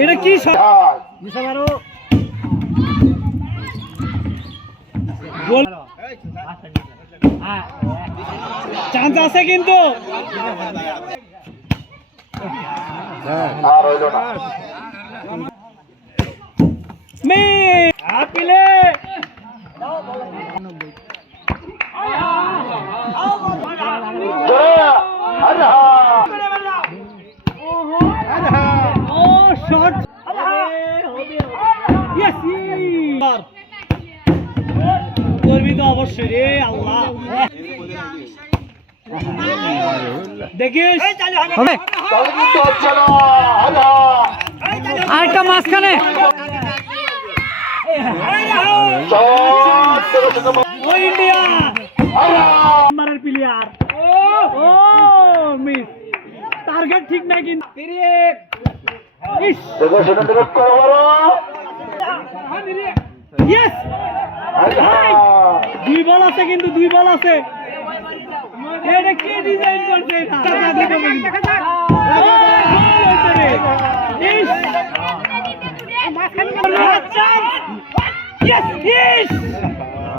এটা কি চান্স আছে কিন্তু করবি তো অবশ্যই রে আল্লাহ দেখিস আরেকটা মাঝখানে ইন্ডিয়া প্লেয়ার ও মিস টার্গেট ঠিক নাই কিন্তু দুই বল আছে কিন্তু দুই বল আছে এটা কে ডিজাইন করছে এটা